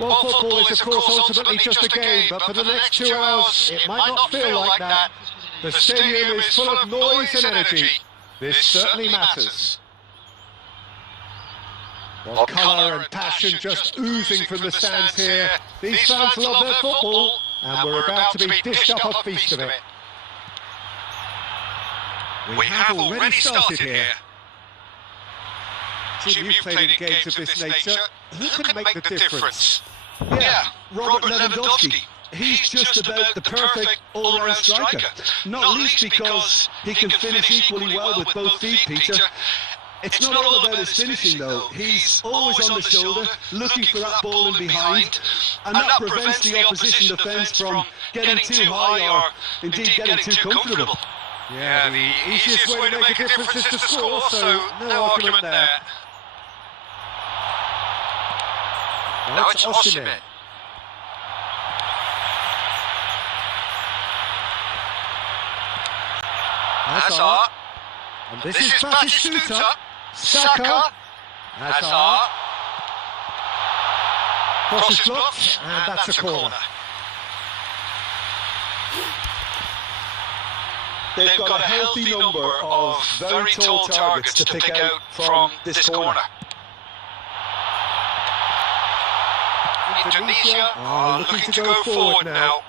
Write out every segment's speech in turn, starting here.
Well, football is of course ultimately just a game, but for the next 2 hours it might not feel like that. The stadium is full of noise and energy. This certainly matters. Well, colour and passion just oozing from the stands here. These fans love their football, and we're about to be dished up a feast of it. We have already started here. Jim, you've played in games of this nature. Who can make the difference? Yeah, Robert Lewandowski. He's just about the perfect all-round striker. Not least because he can finish equally well with both feet, Peter. It's not all about his finishing, though. He's always on the shoulder, looking for that ball in behind, and that prevents the opposition defence from getting too high or, indeed, getting too comfortable. Yeah, the easiest way to make a difference is to score, so no argument there. Now it's Osimhen. Hazard. And this is Batistuta. Saka. Hazard. Cross is blocked, and that's a corner. They've got a healthy number of very tall targets to pick out from this corner. Indonesia are looking to go forward now.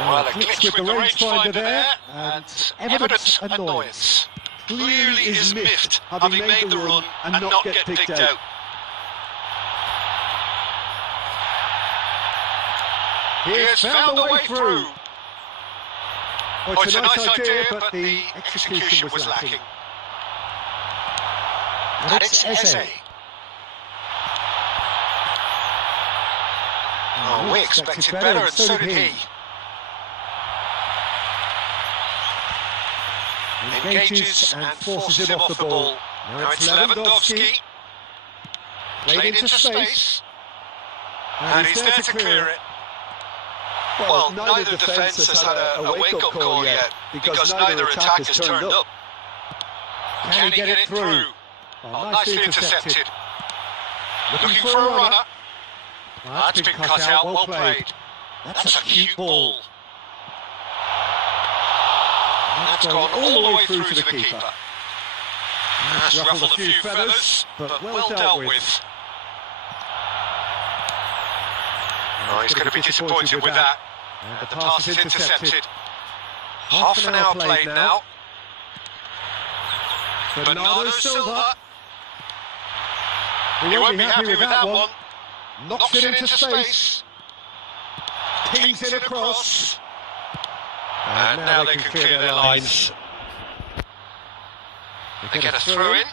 Well, a glitch with the rangefinder there, and evidence annoyance. Clearly is miffed, having made the run and not get picked out. He has found the way through. Oh, it's a nice idea, but the execution was lacking. And it's Eze. Oh, we expected better, and so did he. Engages and forces him off the ball. Now it's Lewandowski. Played into space. And he's there to clear it. Well, neither defence has had a wake-up call yet, because neither attack has turned up. Can he get it through? Oh, nicely intercepted. Looking for a runner. That's been cut out, well played. That's a cute ball. That's gone all the way through to the keeper. That's ruffled a few feathers, but well dealt with. Oh, he's going to be disappointed with that. And the pass is intercepted. Half an hour played now. Bernardo Silva. He won't be happy with that one. Knocks it into space. Pings it across. And now they can clear their lines. They get a throw in.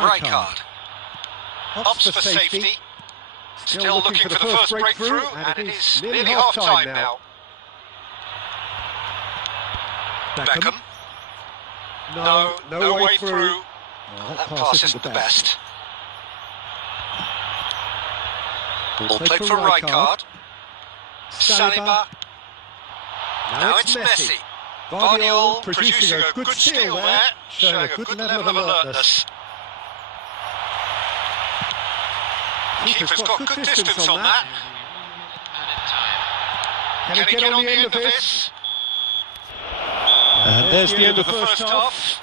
Right card. Opts for safety. Still looking for the first breakthrough, and it is nearly half-time now. Beckham. No way through. Well, that pass isn't the best. Ball played for right card. Saliba. Now it's Messi. Vardiol producing a good steal there, showing a good level of alertness. Keeper's got good distance on that. Can he get on the end of this? And there's the end of the first half.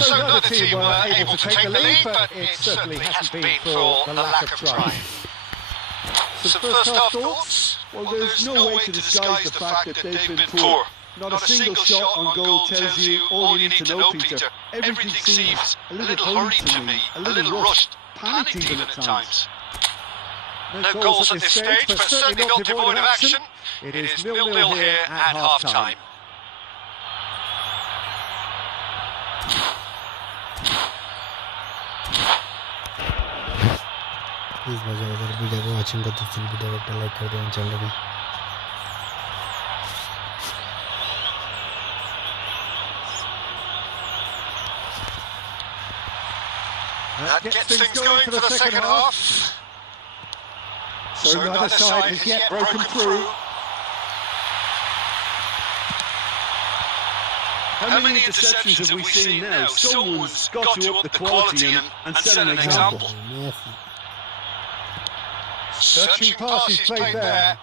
So neither team were able to take the lead, but it certainly hasn't been for the lack of trying. Some first half thoughts? Well, there's no way to disguise the fact that they've been poor. Not a single shot on goal tells you all you need to know, Peter. Everything seems a little hurried to me, a little rushed, panicked even at times. No goals at this stage, but certainly not devoid of action. It is 0-0 here at half-time. Please मजा अगर video को watching करते हैं video को like कर दें channel को That gets things going for the second half. So neither side has yet broken through. How many interceptions have we seen now? Someone's got to up the quality and set an example. Searching passes played there.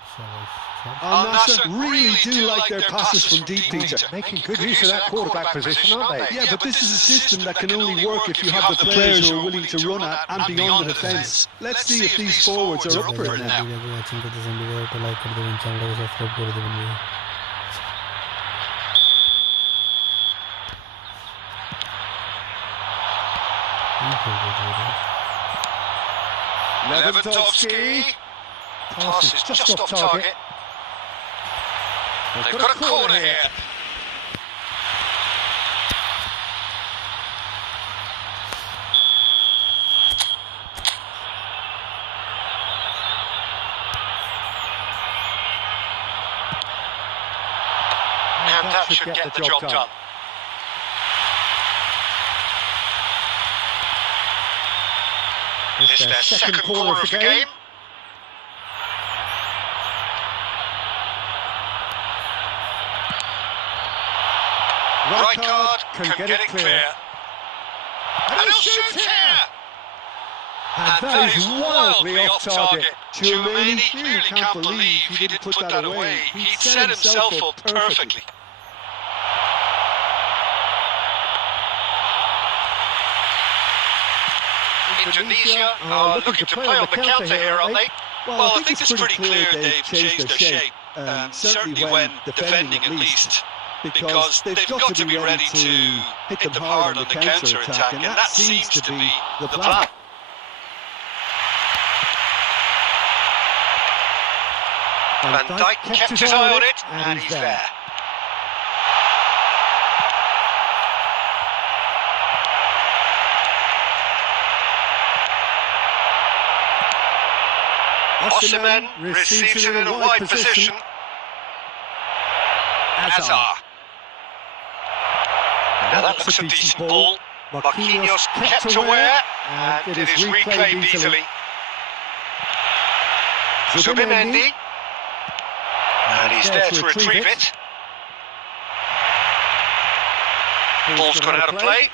Al Nassr really do like their passes from deep, Peter. Making good use of that quarterback position, aren't they? Yeah, but this is a system that can only work if you have the players who are willing to run at and beyond the defence. Let's see if these forwards are up for it now. Video को watching करते हैं video को like कर दें channel को subscribe कर दें Lewandowski. Pass is just off target. They've got a corner here. And that should get the job done. This is their second corner of the game. Right card can get it clear. And he'll shoot here! And that is wildly off target. Tchouaméni clearly can't believe he didn't put that away. He'd set himself up perfectly. Indonesia are looking to play on the counter here, aren't they? Well, I think it's pretty clear they've changed their shape, certainly when defending at least, because they've got to be ready to hit them hard on the counter-attack, and that seems to be the plan. Van Dijk kept his eye on it, and he's there. Osimhen receives it in a wide position. Hazard. Now that looks a decent ball. Marquinhos kept aware and did his replay easily. Zubimendi. And he's there to retrieve it. Ball's gone out of play.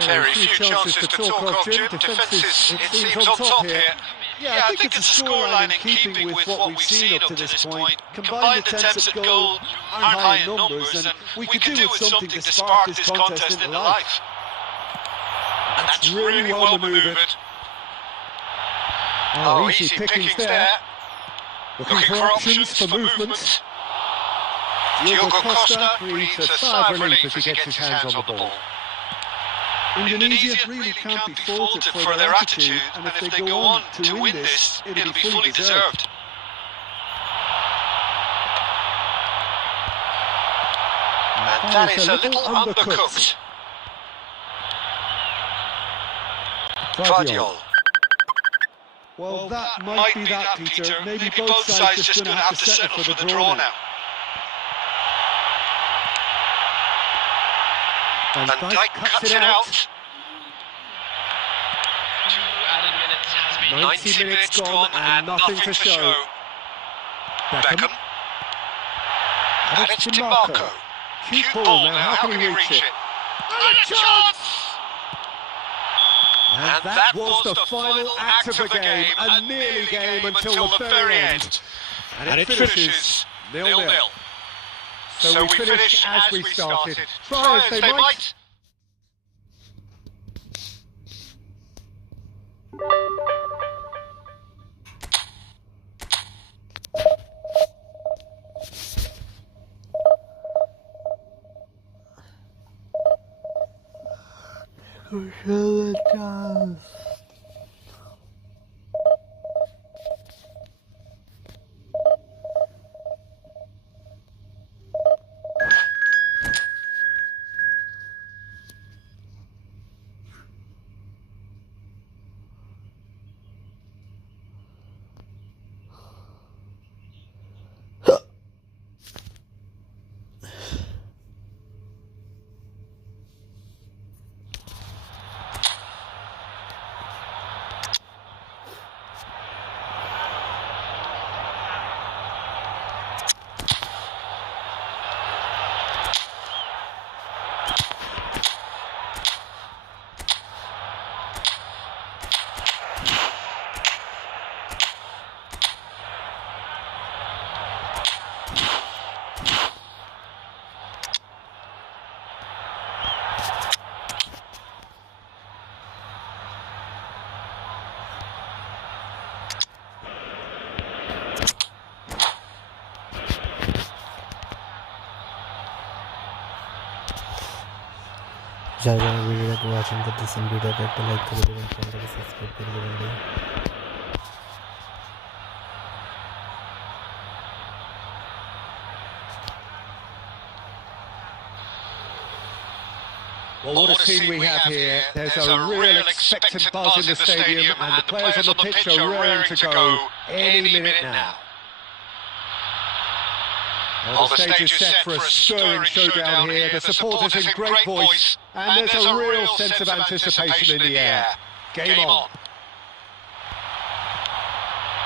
Very few chances to talk of, Jim. Defence is, it seems, on top here. Yeah, I think it's a scoreline in keeping with what we've seen up to this point. Combined attempts at goal aren't high in numbers, and we could do with something to spark this contest into life. And that's really well manoeuvred. Oh, easy pickings there. Looking for options for movement. Diogo Costa breathes a sigh of relief as he gets his hands on the ball. Indonesia really can't be faulted for their attitude, and if they go on to win this, it'll be fully deserved. And that is a little undercooked. Guardiola. Well, that might be that, Peter. Maybe both sides just going to have to settle for the draw now. And Dijk cuts it out. 90 minutes gone and nothing to show. Beckham. And it's DiMarco. Cute ball now, how can he reach it? And a chance! And that was the final act of the game, a nearly game until the very end. And it finishes 0-0. So we finish as we started. Try as they might. ज़्यादा video को watching करते हैं video को like कर दो channel को subscribe कर दो। Well, what a scene we have here. There's a real expectant buzz in the stadium, and the players on the pitch are raring to go any minute now. Well, the stage is set for a stirring showdown here. The supporters in great voice, and there's a real sense of anticipation in the air. Game on.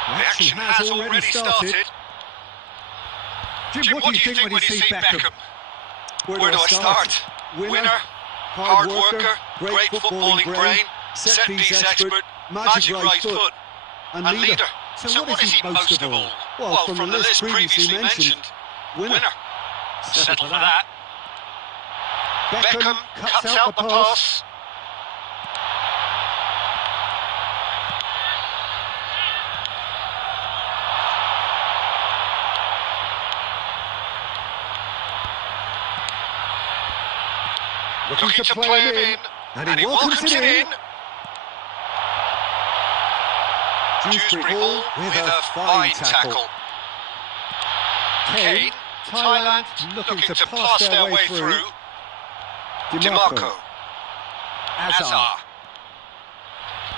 The action has already started. Jim, what do you think when you see Beckham? Where do I start? Winner, hard worker, great footballing brain, set-piece expert, magic right foot, and leader. So what is he most of all? Well, from the list previously mentioned, winner. Settle for that. Beckham cuts out the pass. Looking to play him in, and he welcomes it in. Dewsbury Hall with a fine tackle. Kane, Thailand looking to pass their way through. DiMarco. Azar.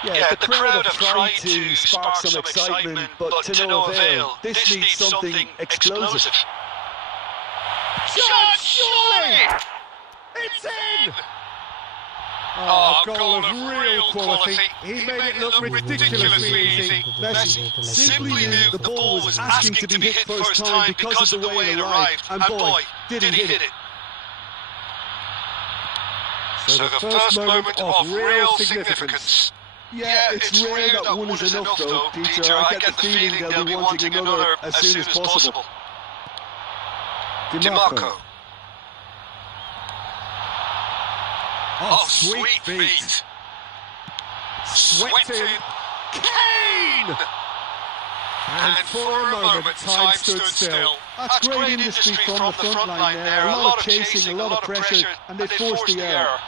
Yeah, the crowd have tried to spark some excitement, but to no avail. This needs something explosive. Shot, surely! It's in! Oh, a goal of real quality. He made it look ridiculously easy. Messi simply knew the ball was asking to be hit first time because of the way it arrived, and boy, did he hit it. So the first moment of real significance. Yeah, it's rare that one is enough though, Peter. I get the feeling they'll be wanting another as soon as possible. DiMarco. Oh, sweet feet. Sweating. Kane! And for a moment, time stood still. That's great industry from the front line there. A lot of chasing, a lot of pressure, and they forced the error.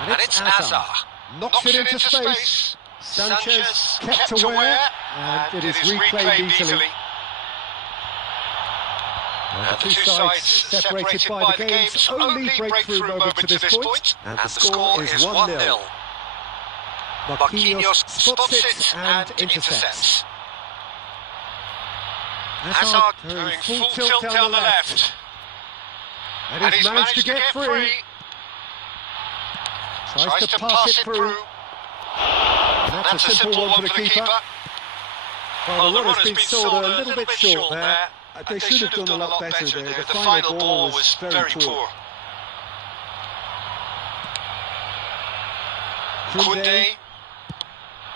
And it's Hazard. Knocks it into space. Sanchez kept away, and it is replayed easily. And the two sides separated by the game's only breakthrough moment to this point, and the score is 1-0. Marquinhos spots it and intercepts. Hazard going full tilt down the left. And he's managed to get free. Tries to pass it through. And that's a simple one for the keeper. Well, the run has been sold a little bit short there. They should have done a lot better there. The final ball was very poor. Koundé.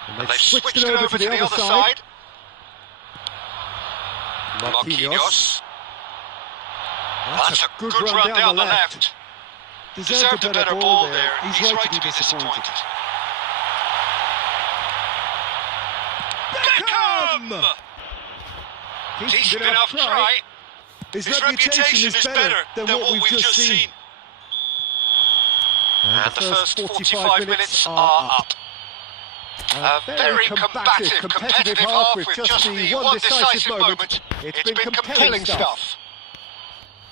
And they've switched it over to the other side. Marquinhos. That's a good run down the left. Deserved a better ball there. He's right to be disappointed. Beckham! Decent enough try. His reputation is better than what we've just seen. And the first 45 minutes are up. A very combative, competitive half with just the one decisive moment. It's been compelling stuff.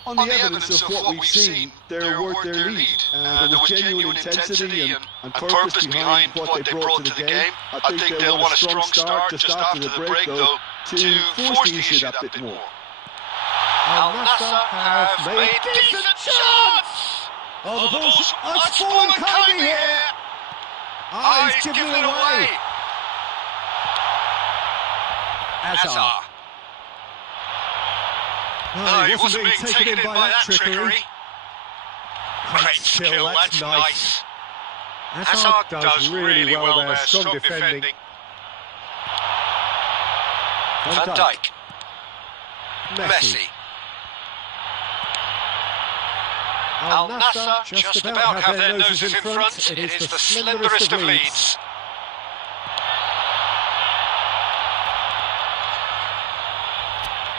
On the evidence of what we've seen, they're worth their lead. There was genuine intensity and purpose behind what they brought to the game. I think they'll want a strong start just after the break, though, to force the issue that bit more. Al Nassr have made decent shots! Oh, the ball's fallen kindly here! He's given it away! Hazard. No, he wasn't being taken in by that trickery. Great skill, that's nice. Hazard does really well there, strong defending. Van Dijk. Messi. Al Nassr just about have their noses in front. It is the slenderest of leads.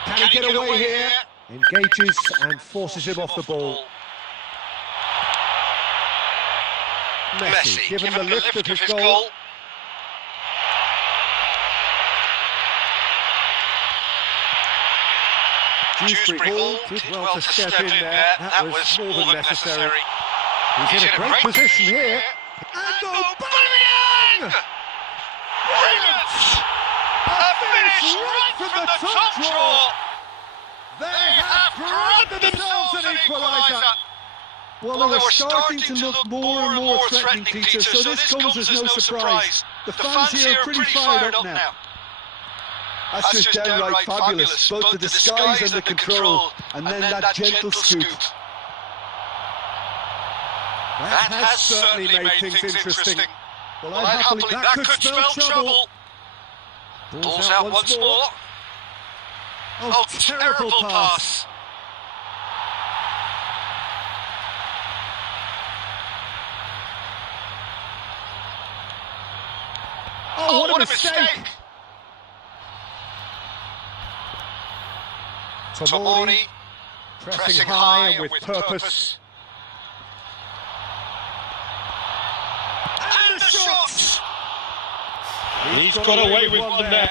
Can he get away here? Engages and forces him off the ball. Messi, given the lift of his goal. Dewsbury Hall did well to step in there. That was more than necessary. He's in a great position here. And Aubameyang! Brilliant! A finish right from the top draw. They have granted themselves an equaliser. Well, they were starting to look more and more threatening, Peter, so this comes as no surprise. The fans here are pretty fired up now. That's just downright fabulous, both the disguise and the control, and then that gentle scoop. That has certainly made things interesting. Well, I'd happily, that could spell trouble. Ball's out once more. Oh, terrible pass. Oh, what a mistake! Tomori, pressing high and with purpose. And the shot! He's got away with one there.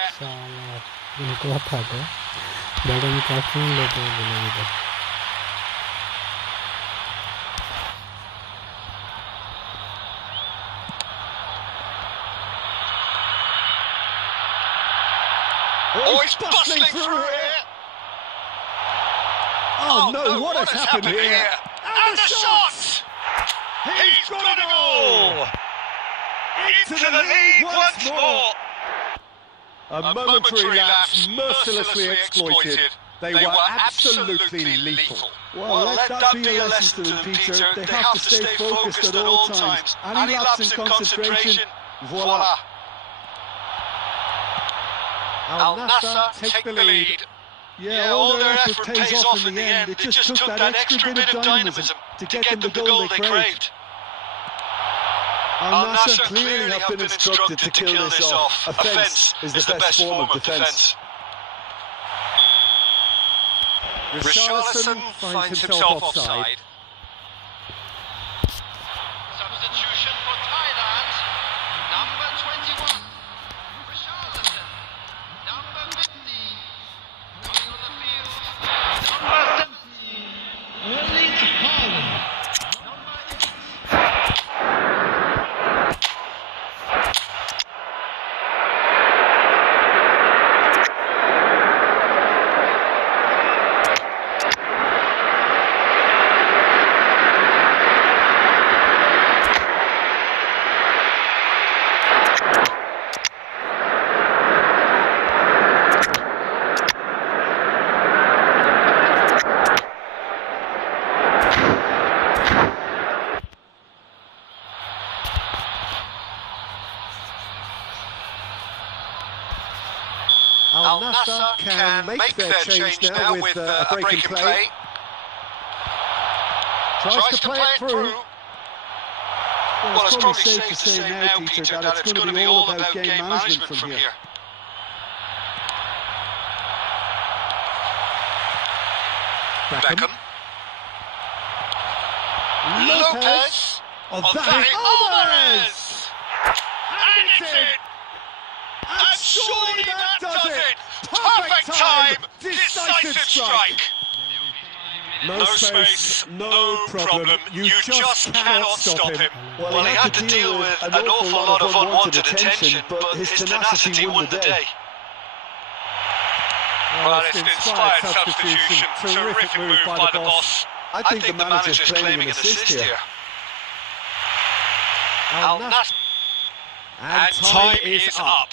इनको था बड़े में काफी लेते हैं बोले इधर Oh, he's bustling through here. Oh no, what has happened here? And the shot! He's got a goal! Into the lead once more! A momentary lapse mercilessly exploited. They were absolutely lethal. Well, let that be a lesson to them, Peter. They have to stay focused at all times. Any lapse in concentration, voila. Al Nassr take the lead. Yeah, all their effort pays off in the end. It just took that extra bit of dynamism to get them the goal they craved. Al Nassr clearly have been instructed to kill this off. Offence is the best form of defence. Richarlison finds himself offside. Substitution for Thailand. Number 21. Richarlison. Number 50. Coming on the field. Number 17. Erling Haaland. Al Nassr can make their change now with a break in play. Tries to play it through. Well, it's probably safe to say now, Peter, that it's going to be all about game management from here. Beckham. Lopez. Alvarez! And it's in! And surely that does it! Perfect time! Decisive strike! No space, no problem. You just cannot stop him. Well, he had to deal with an awful lot of unwanted attention, but his tenacity won the day. Well, it's an inspired substitution. Terrific move by the boss. I think the manager's claiming an assist here. Al Nassr. And time is up.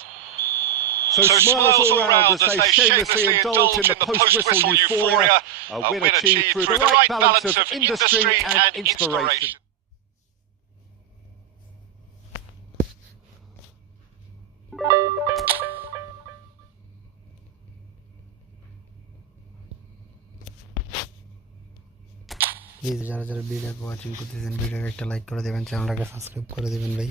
So smiles all round as they shamelessly indulge in the post-whistle euphoria, a win achieved through the right balance of industry and inspiration. Please যারা যারা ভিডিওকে watching করতেছেন ভিডিওকে একটা like করে দেবেন, চ্যানেলটাকে subscribe করে দেবেন ভাই।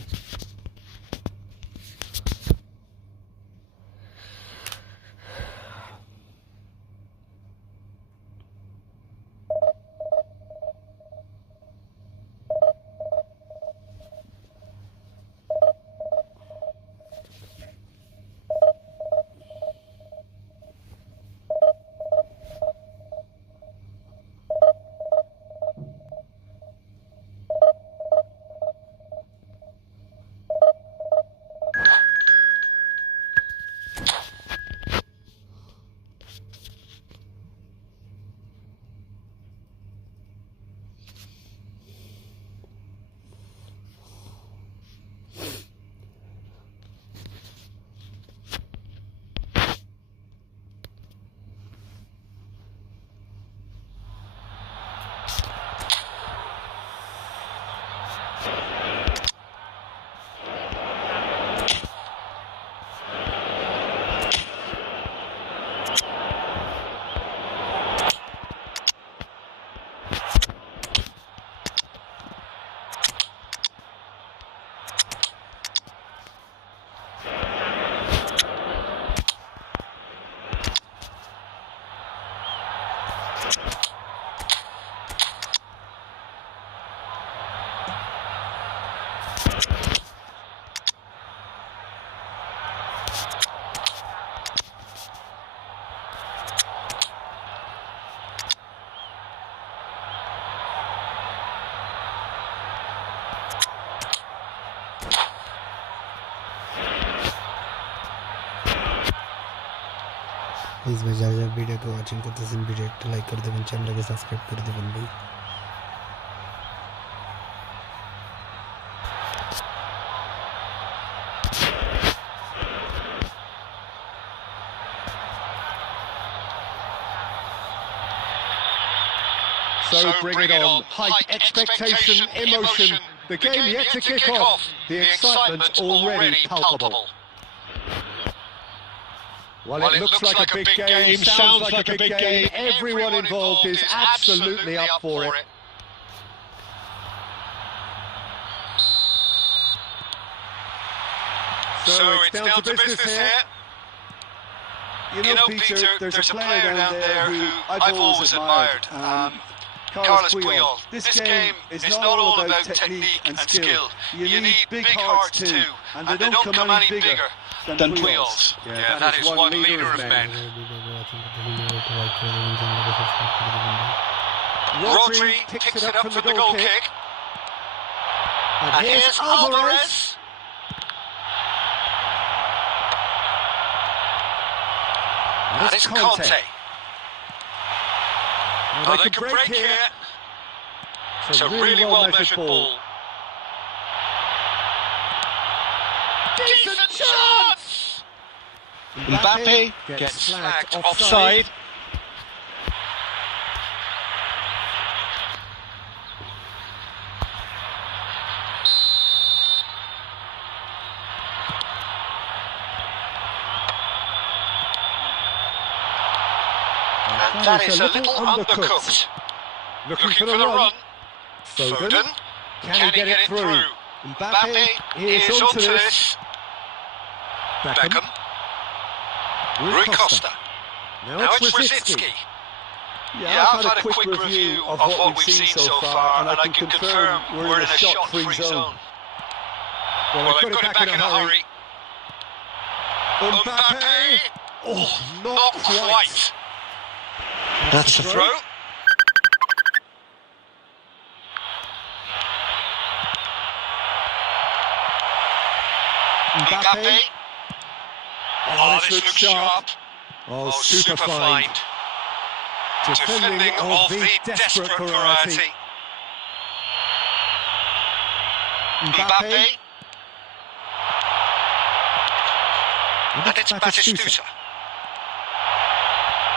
प्लीज़ भाई ज़्यादा वीडियो को वॉचिंग करते हैं वीडियो एक लाइक कर देवें, चैनल के सब्सक्राइब कर देवें भाई। So bring it on. Hype, expectation, emotion. The game yet to kick off. The excitement already palpable. Well, it looks like a big game, sounds like a big game. Everyone involved is absolutely up for it. So it's down to business here. You know, Peter, there's a player down there who I've always admired. Carlos Puyol. This game is not all about technique and skill. You need big hearts too, and they don't come any bigger than Puyol's. Yeah, that is one leader of men. Rodri picks it up for the goal kick. And here's Alvarez. And it's Conte. Oh, they can break here. It's a really well-measured ball. Decent chance! Mbappe gets flagged offside. And that is a little undercooked. Looking for the run. Foden. Can he get it through? Mbappe is onto this. Beckham. Rui Costa. Now it's Rosicki. Yeah, I've had a quick review of what we've seen so far, and I can confirm we're in a shot-free zone. Well, they've got it back in a hurry. Mbappe. Oh, not quite. That's a throw. Mbappe. Oh, this looks sharp. Oh, super fine. Defending of the desperate variety. Mbappe. And it's Batistuta.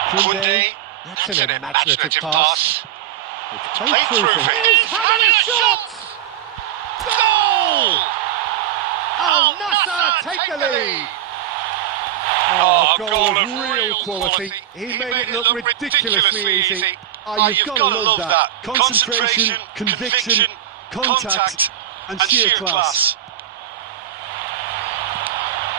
Koundé. That's an imaginative pass. Played through for him. He's having a shot! Goal! Al Nassr take the lead. Oh, a goal of real quality. He made it look ridiculously easy. Oh, you've got to love that. Concentration, conviction, contact, and sheer class.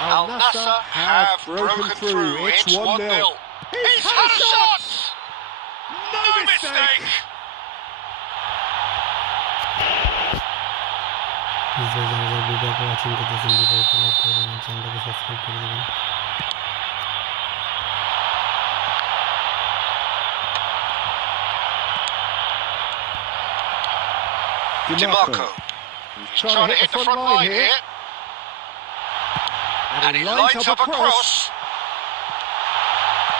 Al Nassr have broken through. It's 1-0. He's had a shot! No mistake! DiMarco. Trying to hit the front line here. And he lines up a cross.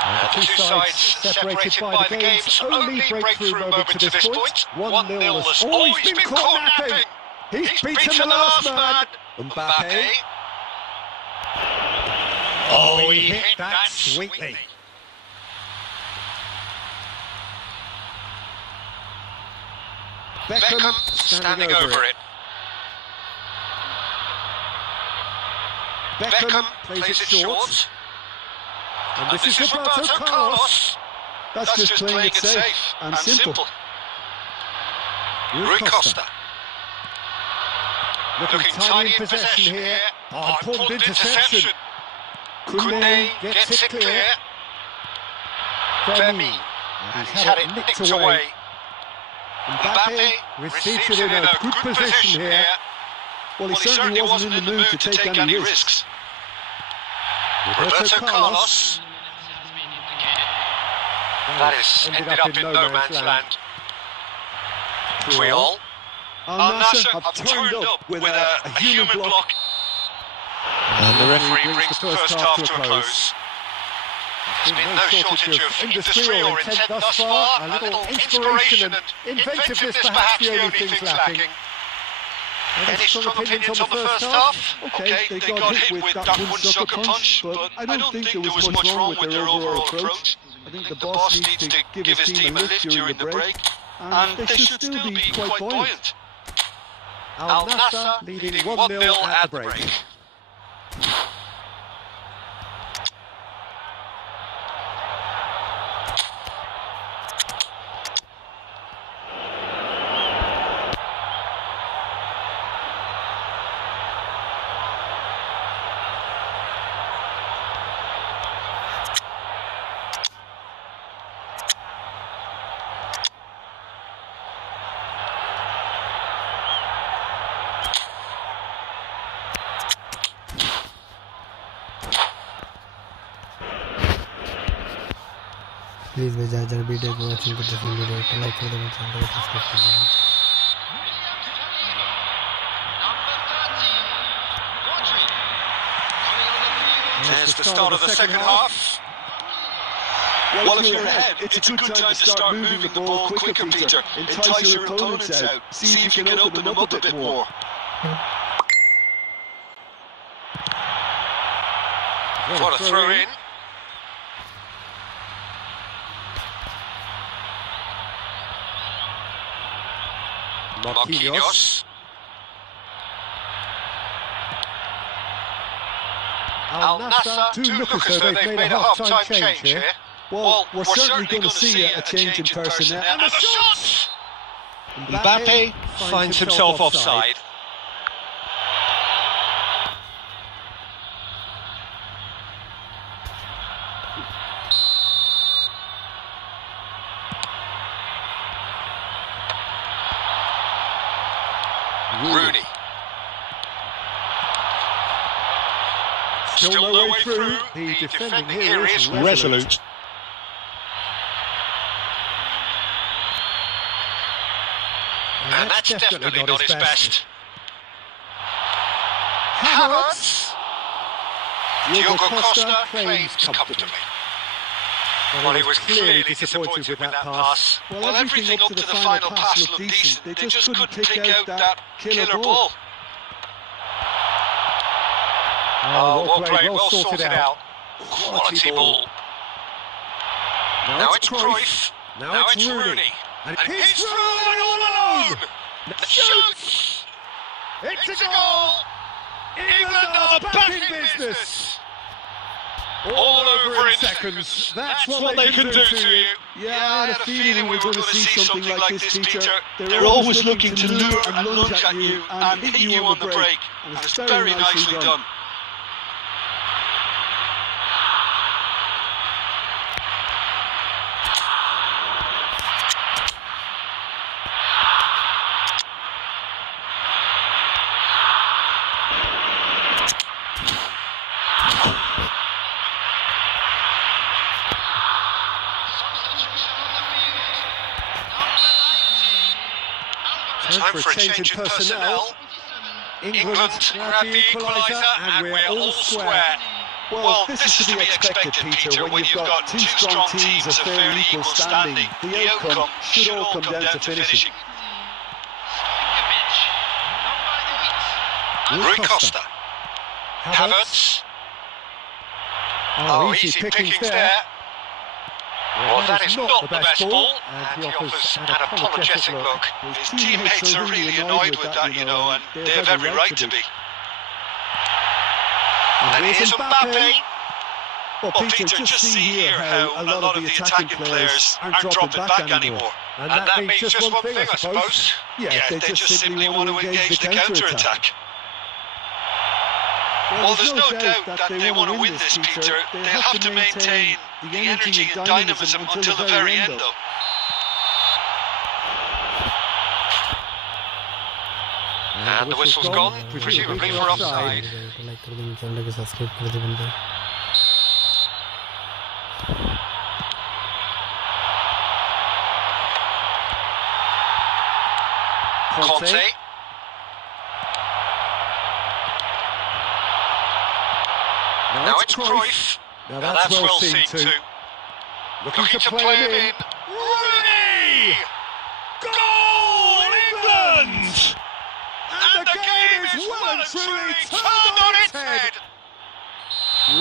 The two sides separated by the game's only breakthrough moment to this point. 1-0. Oh, he's been caught napping. He's beaten the last man. Mbappe. Oh, he hit that sweetly. Beckham standing over it. Beckham plays it short. And this is Roberto Carlos. That's just playing it safe and simple. Rui Costa. Looking tiny in possession here. Oh, important interception. Koundé gets it clear. Femi. He's had it nicked away. Mbappe receives it in a good position here. Well, he certainly wasn't in the mood to take any risks. Roberto Carlos. That has ended up in no man's land. Puyol. Al Nassr have turned up with a human block. And the referee brings the first half to a close. There's been no shortage of industry or intent thus far. A little inspiration and inventiveness perhaps the only things lacking. Any strong opinions on the first half? Okay, they got hit with that one-sucker punch, but I don't think there was much wrong with their overall approach. I think the boss needs to give his team a lift during the break, and they should still be quite buoyant. Al Nassr leading 1-0 at the break. Please भाई ज़्यादा video को watching करते हैं, video को like कर देना, channel को subscribe कर देना। There's the start of the second half. Well, if you're ahead, it's a good time to start moving the ball quicker, Peter. Entice your opponents out. See if you can open them up a bit more. What a throw in. Marquinhos. Al Nassr, two lookers, so they've made a half-time change here. Well, we're certainly going to see a change in personnel. And the shot! Mbappe finds himself offside. Rooney. Still no way through. The defending here is resolute. And that's definitely not his best. Havertz. Diogo Costa claims comfortably. Well, he was clearly disappointed with that pass. Well, everything up to the final pass looked decent. They just couldn't pick out that killer ball. Oh, well played, well sorted out. Quality ball. Now it's Cruyff. Now it's Rooney. And he's through and all alone. Shoots! It's a goal! England are back in business! All over in seconds. That's what they can do to you. Yeah, I had a feeling we were going to see something like this, Peter. They're always looking to lure and lunge at you and hit you on the break. And it's very nicely done. Time for a change in personnel. England grab the equaliser and we're all square. Well, this is to be expected, Peter, when you've got two strong teams of fairly equal standing. The outcome should all come down to finishing. Rui Costa. Havertz. Oh, easy pickings there. Well, that is not the best ball, and he offers an apologetic look. His teammates are really annoyed with that, you know, and they have every right to be. And here's Mbappe. Well, Peter, just see here how a lot of the attacking players aren't dropping back anymore. And that means just one thing, I suppose. Yeah, they just simply want to engage the counter-attack. Well, there's no doubt that they want to win this, Peter. They'll have to maintain the energy and dynamism until the very end, though. And the whistle's gone, presumably for offside. Conte. Now it's Cruyff. Now that's well seen too. Looking to play him in. Rooney! Goal, England! And the game is well and truly turned on its head.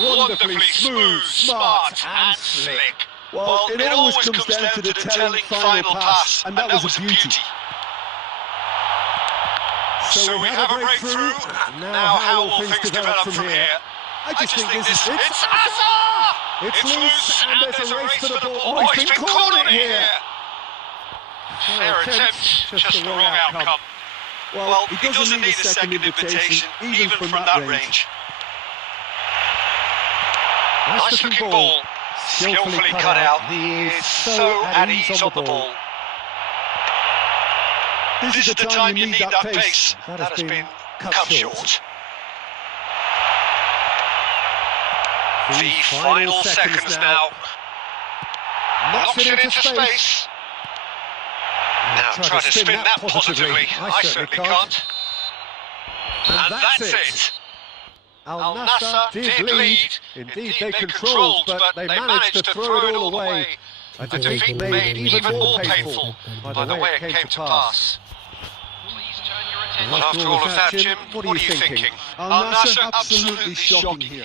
Wonderfully smooth, smart and slick. Well, it always comes down to the telling final pass, and that was a beauty. So we have a breakthrough. Now how will things develop from here? I just think this is... It's Hazard! It's loose, and there's a race for the ball. Oh, he's been caught on it here. Fair attempt, just the wrong outcome. Well, he doesn't need a second invitation, even from that range. Nice looking ball, skillfully cut out. He is so at ease on the ball. This is the time you need that pace. That has been cut short. The final seconds now. Knocks it into space. Now try to spin that positively. I certainly can't. And that's it. Al Nassr did lead. Indeed, they controlled, but they managed to throw it all away. A defeat made even more painful by the way it came to pass. Well, after all of that, Jim, what are you thinking? Al Nassr absolutely shocking here.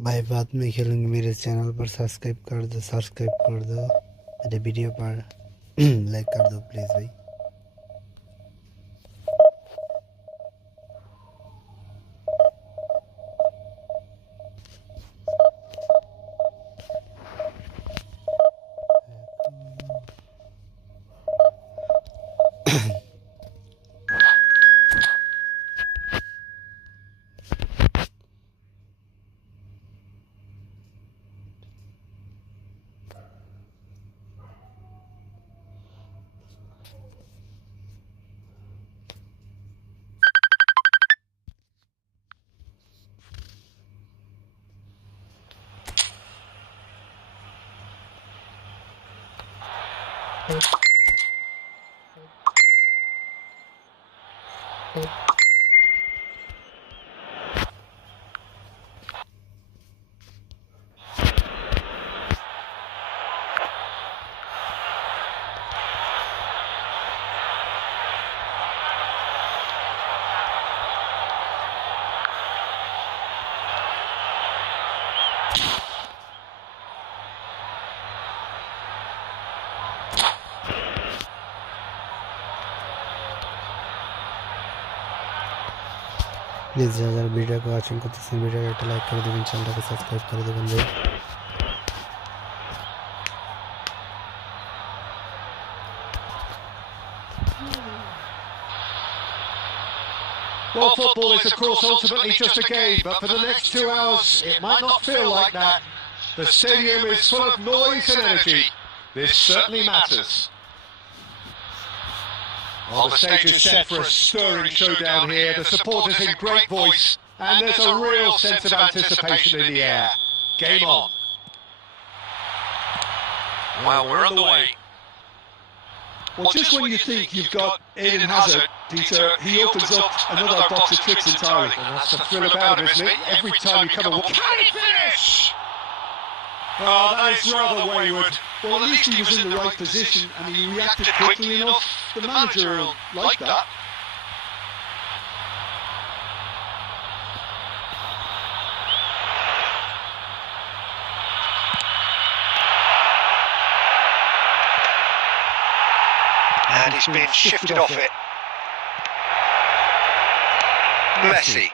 भाई बाद में खेलूंगी मेरे channel पर subscribe कर दो मेरे video पर like कर दो प्लीज भाई प्लीज ज़्यादा वीडियो को वाचिंग करते हैं वीडियो को लाइक कर देवें चैनल को सब्सक्राइब कर देवें भाई Well, football is, of course, ultimately just a game, but for the next 2 hours, it might not feel like that. The stadium is full of noise and energy. This certainly matters. Well, the stage is set for a stirring showdown here. The supporters in great voice, and there's a real sense of anticipation in the air. Game on. Well, we're underway. Well, just when you think you've got Eden Hazard, Peter, he opens up another box of tricks entirely. And that's the thrill about him, isn't it? Every time you come and watch. Can he finish? Oh, that is rather wayward. Well, at least he was in the right position and he reacted quickly enough. The manager will like that. And he's been shifted off it. Messi.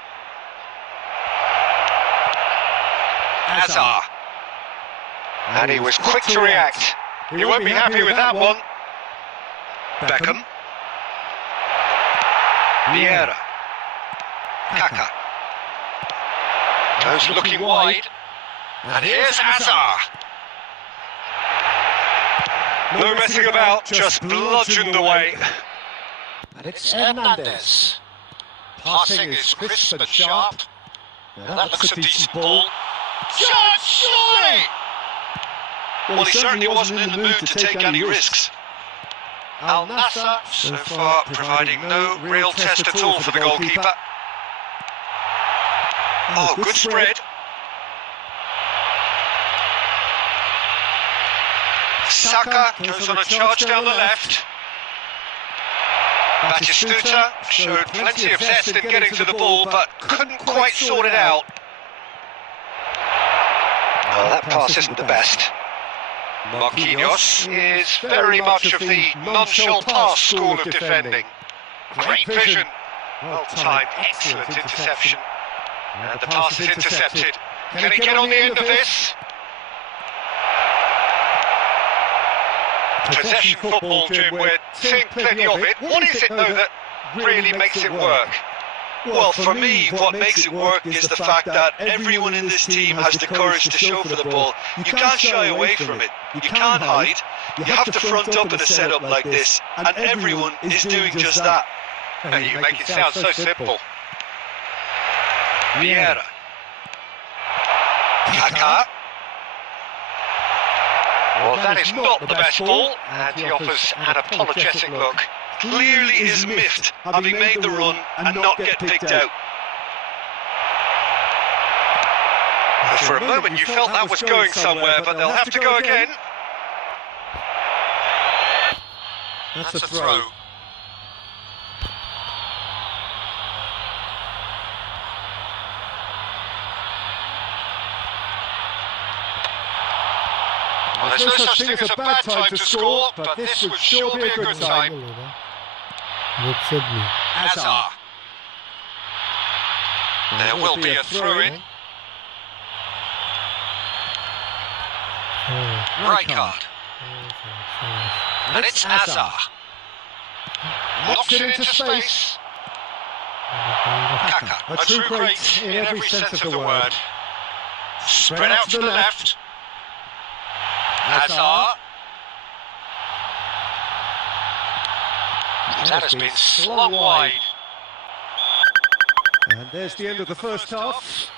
Hazard. And he was quick to react. He won't be happy with that one. Beckham. Vieira. Kaka. Goes looking wide. And here's Hazard. No messing about, just bludgeoned away. And it's Hernandez. Passing is crisp and sharp. Now that looks a decent ball. Shot, surely! Well, he certainly wasn't in the mood to take any risks. Al Nassr, so far, providing no real test at all for the goalkeeper. Oh, good spread. Saka goes on a charge down the left. Batistuta showed plenty of zest in getting to the ball, but couldn't quite sort it out. Oh, that pass isn't the best. Marquinhos is very much of the non-shall pass school of defending. Great vision. Well-timed, excellent interception. And the pass is intercepted. Can he get on the end of this? Possession football, Jim, we're seeing plenty of it. What is it, though, that really makes it work? Well, for me, what makes it work is the fact that everyone in this team has the courage to show for the ball. You can't shy away from it. You can't hide. You have to front up in a setup like this, and everyone is doing just that. And you make it sound so simple. Vieira. Kaká. Well, that is not the best ball, and he offers an apologetic look. Clearly is miffed, having made the run and not get picked out. For a moment you felt that was going somewhere, but they'll have to go again. That's a throw. Well, there's no such thing as a bad time to score, but this would sure be a good time. Hazard. There will be a throw-in. Right card. And it's Hazard. Knocks it into space. Kaká, a true great in every sense of the word. Spread out to the left. Hazard. That has been slung wide. And there's the end of the first half.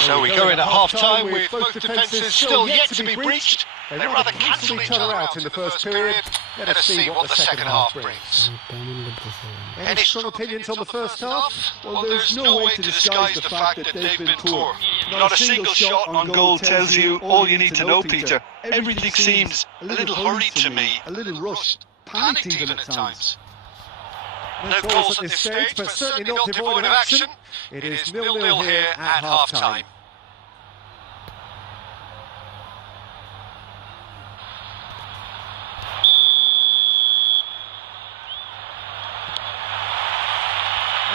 So we go in at half-time with both defences still yet to be breached. They rather cancel each other out in the first period. Let us see what the second half brings. Any strong opinions on the first half? Well, there's no way to disguise the fact that they've been poor. Not a single shot on goal tells you all you need to know, Peter. Everything seems a little hurried to me, a little rushed, panicked even at times. No goals at this stage, but certainly not devoid of action. It is 0-0 here at half-time.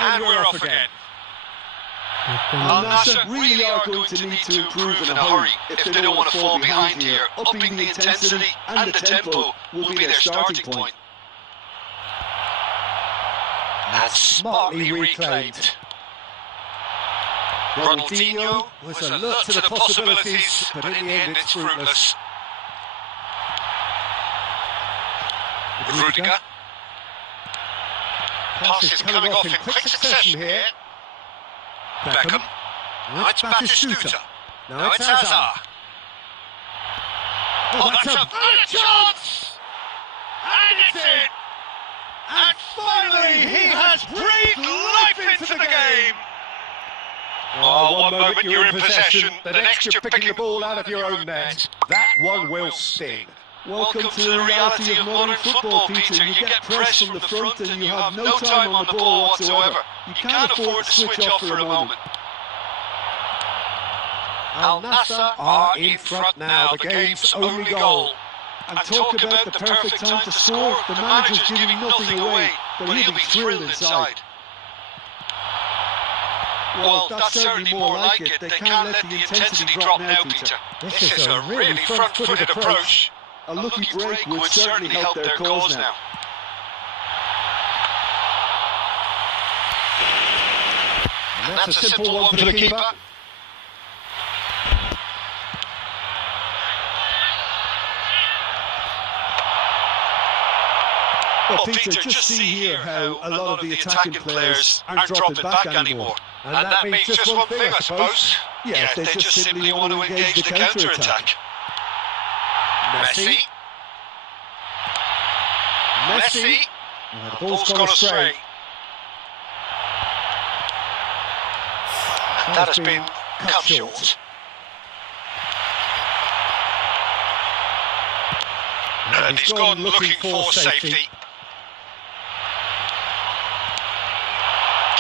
And we're off again. Al Nassr really are going to need to improve in a hurry if they don't want to fall behind here. Upping the intensity and the tempo will be their starting point. And smartly reclaimed. Ronaldinho was alert to the possibilities, but in the end it's fruitless. Rudiger. Passes coming off in quick succession here. Beckham. Now it's Batistuta. Now it's Hazard. Oh, that's a chance! And it's in! And finally, he has breathed life into the game! Oh, one moment you're in possession, the next you're picking the ball out of your own net. That one will sting. Welcome to the reality of modern football, Peter. You get pressed from the front and you have no time on the ball whatsoever. You can't afford to switch off for a moment. Al Nassr are in front now, the game's only goal. And talk about the perfect time to score, the manager's giving nothing away, but he'll be thrilled inside. Well, that's certainly more like it. They can't let the intensity drop now, Peter. This is a really front-footed approach. A lucky break would certainly help their cause now. And that's a simple one for the keeper. Well, Peter, just see here how a lot of the attacking players aren't dropping back anymore. And that means just one thing, I suppose. Yeah, they just simply want to engage the counter-attack. Messi. The ball's gone astray. That has been cut short. And he's gone looking for safety.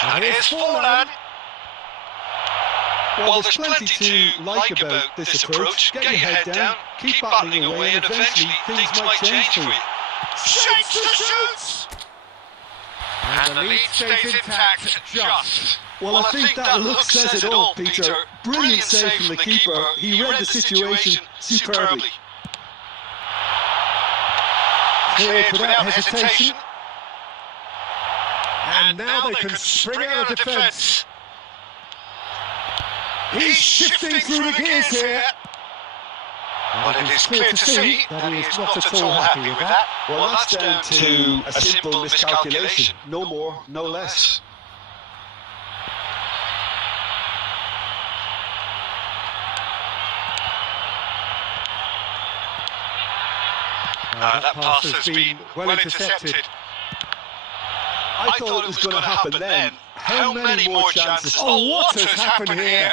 And here's Fortnite. Well, there's plenty to like about this approach. Get your head down, keep battling away, and eventually things might change for you. Shapes to shoot! And the lead stays intact, just. Well, I think that look says it all, Peter. Brilliant save from the keeper. He read the situation superbly. Cleared without hesitation. And now they can spring out of defence. He's shifting through the gears here. But it is clear to see that he is not at all happy with that. Well, that's down to a simple miscalculation. No more, no less. That pass has been well intercepted. I thought it was going to happen then. How many more chances? Oh, what has happened here?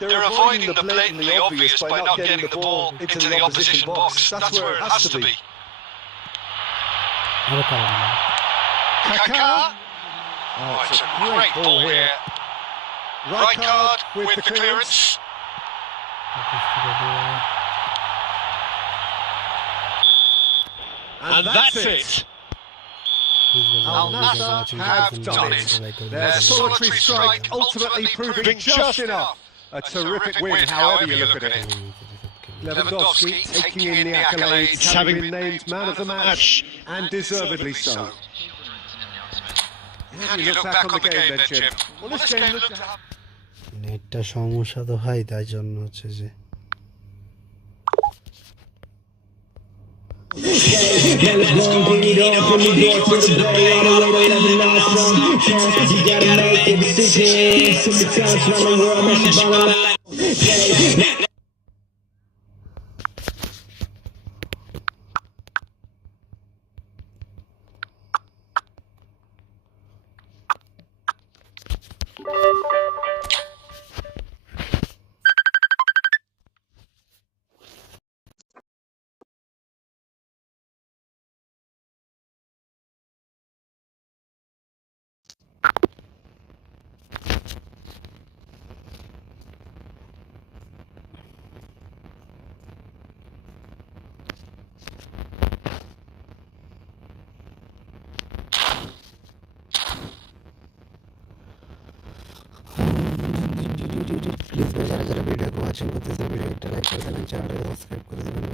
They're avoiding the blatantly obvious by not getting the ball into the opposition box. That's where it has to be. Kaká. Oh, it's a great ball here. Rijkaard with the clearance. And that's it. Al Nassr have done it. Their solitary strike ultimately proving just enough. A terrific win, however you look at it. Lewandowski taking in the accolades, having been named man of the match, and deservedly so. How do you look back on the game then, Jim? Well, this game looked to have... নেটটা সমস্যা তো হয় তাই জন্য হচ্ছে যে please ভাই যারা যারা ভিডিওকে ওয়াচিং করতেছেন ভিডিওটা লাইক করে দেবেন, চ্যানেলটা সাবস্ক্রাইব করে দেবেন।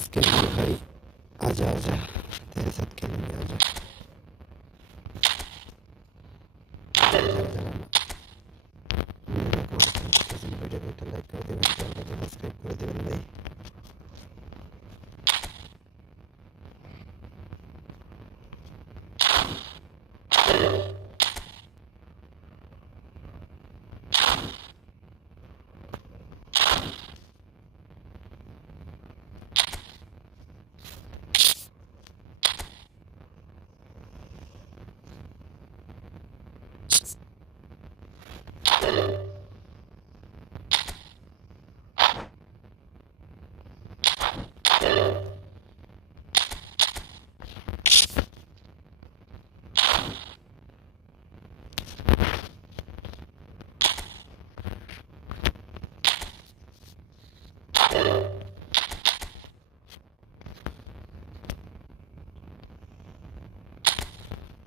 इसके लिए भाई आजा आजा तेरे साथ खेलेंगे आजा वीडियो को लाइक कर देना, चैनल को सब्सक्राइब कर देना भाई।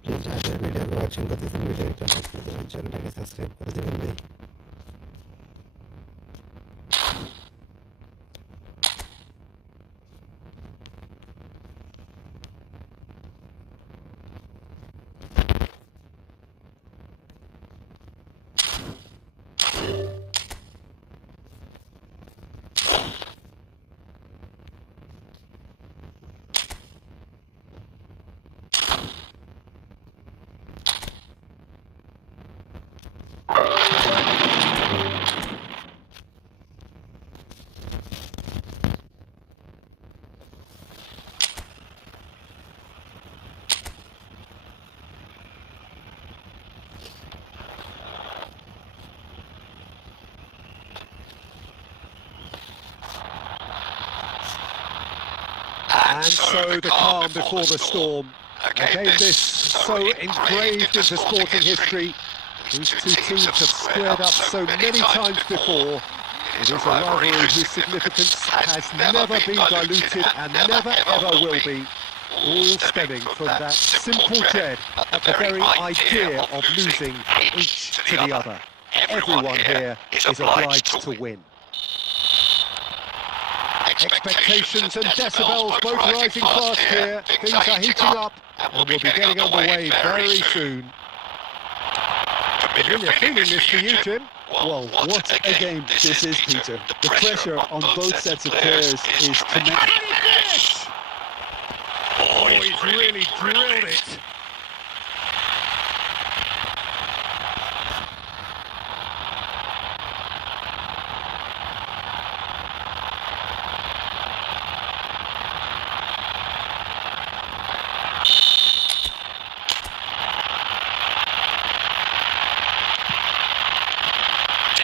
प्लीज आगे वीडियो को वॉचिंग करते समय वीडियो को चैनल को सब्सक्राइब कर देना भाई। And so the calm before the storm. A game this so engraved into sporting history. These two teams have squared up so many times before. It is a rivalry whose significance has never been diluted and never ever will be. All stemming from that simple dread at the very idea of losing each to the other. Everyone here is obliged to win. Expectations and decibels both rising fast here. Things are heating up and we'll be getting underway very soon. Familiar feeling this for you, Jim? Well, what a game this is, Peter. The pressure on both sets of players is tremendous. Oh, he's really drilled it.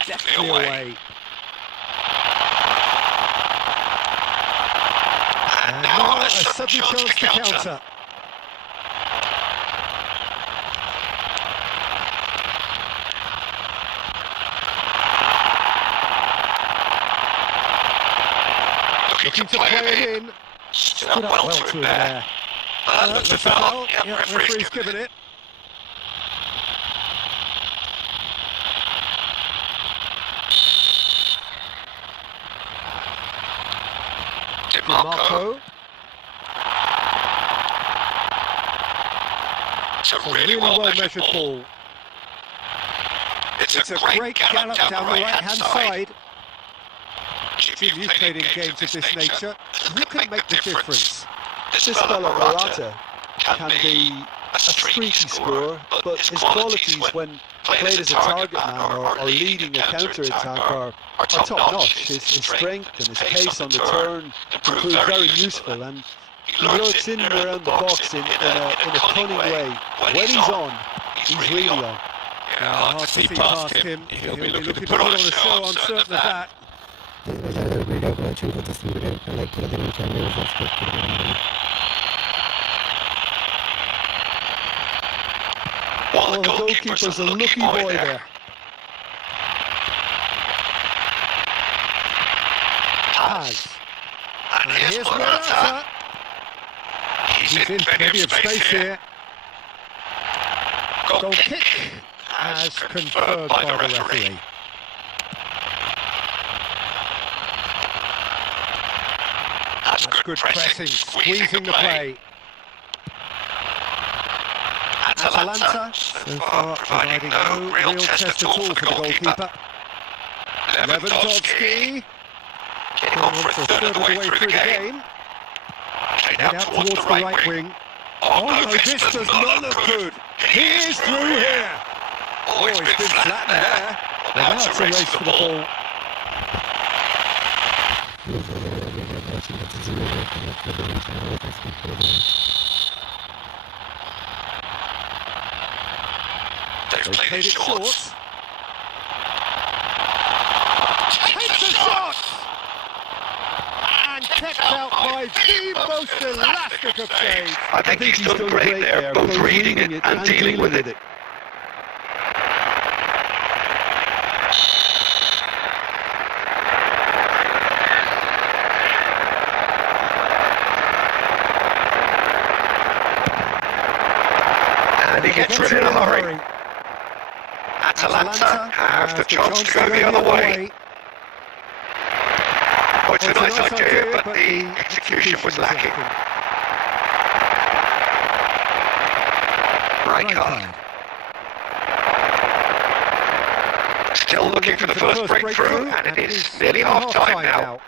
Definitely away. And now a sudden chance to counter. Looking to play it in. Stood up well through there. That's a foul. Yeah, referee's given it. Marco. It's a really well-measured ball. It's a great gallop down the right-hand side. Jim, you've played in games of this nature. Who can make the difference? This fellow Morata can be a streaky scorer, but his qualities when played as a target man or leading a counter-attack are top-notch. His strength and his pace on the turn can prove very useful, and he lurks in and around the box in a cunning way. When he's on, he's really on. Yeah, hard to see past him. He'll be looking to put on a show, I'm certain of that. Well, the goalkeeper's a lucky boy there. Pass. And here's Morata. He's in plenty of space here. Goal kick as confirmed by the referee. That's good pressing, squeezing the play. Atalanta, so far providing no real test at all for the goalkeeper. Lewandowski, getting on for a third of the way through the game. Played out towards the right wing. Oh no, this does not look good. He is through here. Oh, he's been flattened there. Now it's a race for the ball. They've played it short. kept out by the most elastic of saves. I think he's done great there, both reading it and dealing with it. And he gets rid in a hurry. Atalanta have the chance to go the other way. Oh, it's a nice idea, but the execution was lacking. Right card. Still looking for the first breakthrough, and it is nearly half-time now.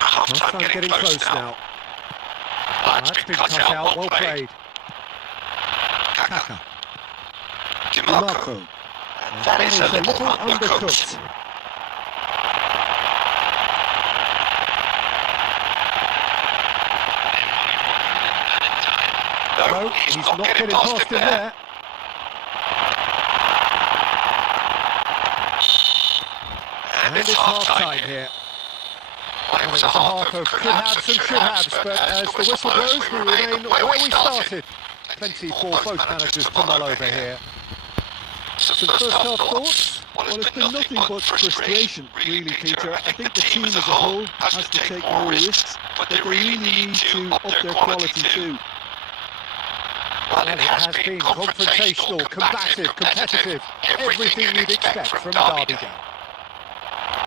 Half-time getting close now. That's been cut out, well played. Kaka. DiMarco. And that is a little undercooked. No, he's not getting past him there. And it's half-time here. Well, it was a half of could-haves and should-haves, but as the whistle blows, we remain where we started. Plenty for both managers to mull over here. Some first-half thoughts? Well, it's been nothing but frustration, really, Peter. I think the team as a whole has to take more risks, but they really need to up their quality too. Well, it has been confrontational, combative, competitive, everything you'd expect from a derby game.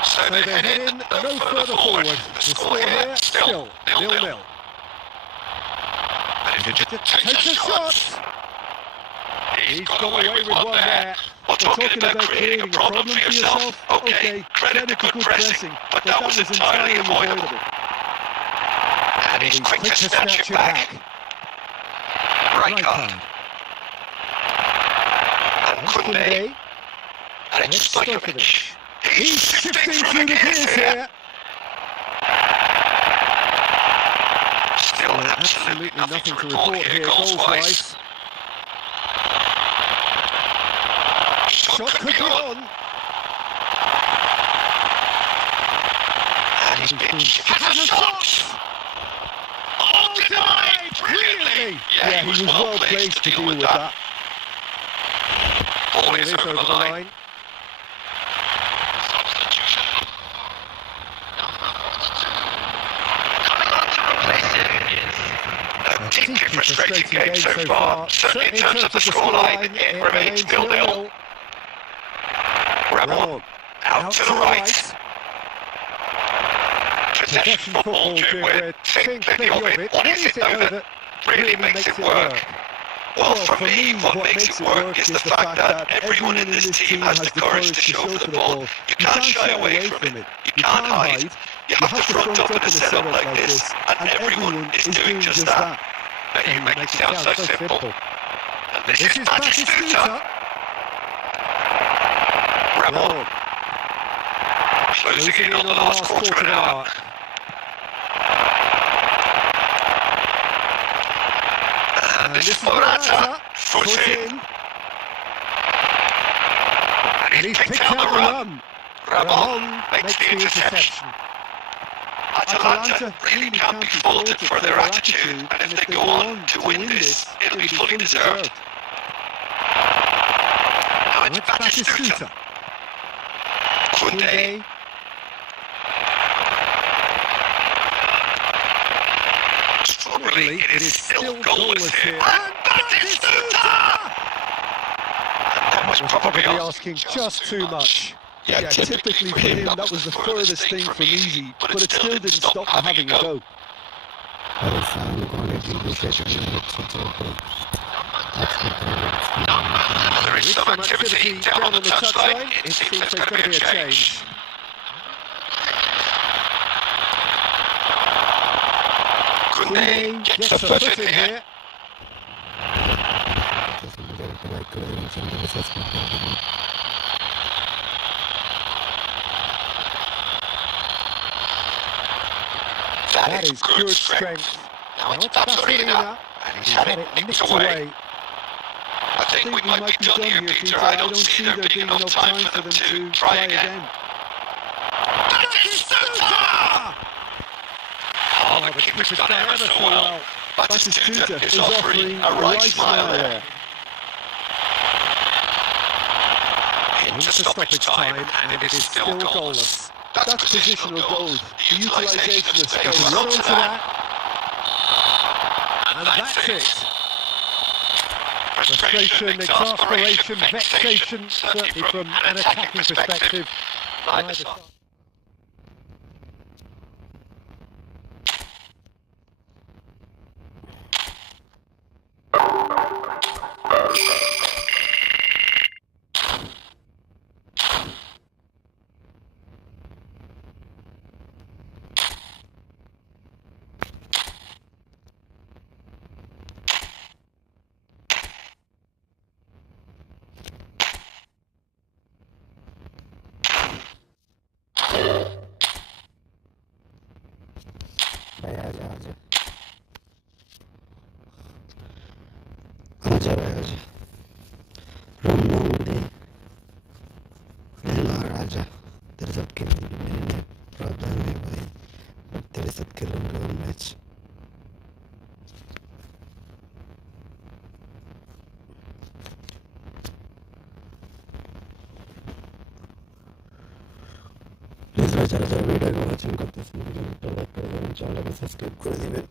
So they're heading no further forward. The score here still 0-0. Takes a shot. He's got away with one there. We're talking about creating a problem for yourself. Okay, credit to good pressing, but that was entirely avoidable. And he's quick to snatch it back. Right card. And Kunde. And it's Stojkovic. He's shifting through the gears here. Still absolutely nothing to report here goals-wise. Shot could be on. And he's been has a shot. Oh, denied brilliantly. Yeah, he was well placed to deal with that. Ball is over the line. Deeply frustrating game so far. Certainly in terms of the scoreline, it remains 0-0. Ramon out to the right. Possession football, Jim, think plenty of it. What is it though that really makes it work? Well, for me, what makes it work is the fact that everyone in this team has the courage to show for the ball. You can't shy away from it. You can't hide. You have to front up in a setup like this, and everyone is doing just that. And you make it sound so simple. And this is Batistuta. Ramon. Closing in on the last quarter of an hour. And this is Morata. Foot in. And he's picked out the run. Ramon makes the interception. Atalanta really can't be faulted for their attitude, and if they go on to win this, it'll be fully deserved. Now it's Batistuta. Kunde. Struggling, it is still goalless here. And Batistuta! And that was probably asking just too much. Yeah, typically for him that was the furthest thing from easy, but it still didn't stop him having a go. There is some activity down on the touchline. It seems there's going to be a change. Kunde gets the foot in here. That is good strength. Now it's Baturina, and he's had it nicked away. think we might be done here, Peter. I don't see there being enough time for them to try again. That is super! Oh, the keeper's done ever so well. Batistuta is offering a right smile there. Into stoppage time, and it is still goalless. That's positional goals. The utilisation of space. Run onto that. And that's it. Frustration, exasperation, vexation, certainly from an attacking perspective. Neither side. भाई आजा आजा आजा भाई आजा रोना मुझे यार आजा तेरे साथ खेलने मेरे प्रॉब्लम है भाई बट तेरे साथ खेलूंगा मैच प्लीज आजा आजा वीडियो को वाचिंग करते समय लाइक कर देना चैनल को सब्सक्राइब कर दिबेन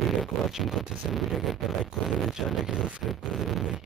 वीडियो को वाचिंग करते समय वीडियो को लाइक कर देना चैनल को सब्सक्राइब कर देना भाई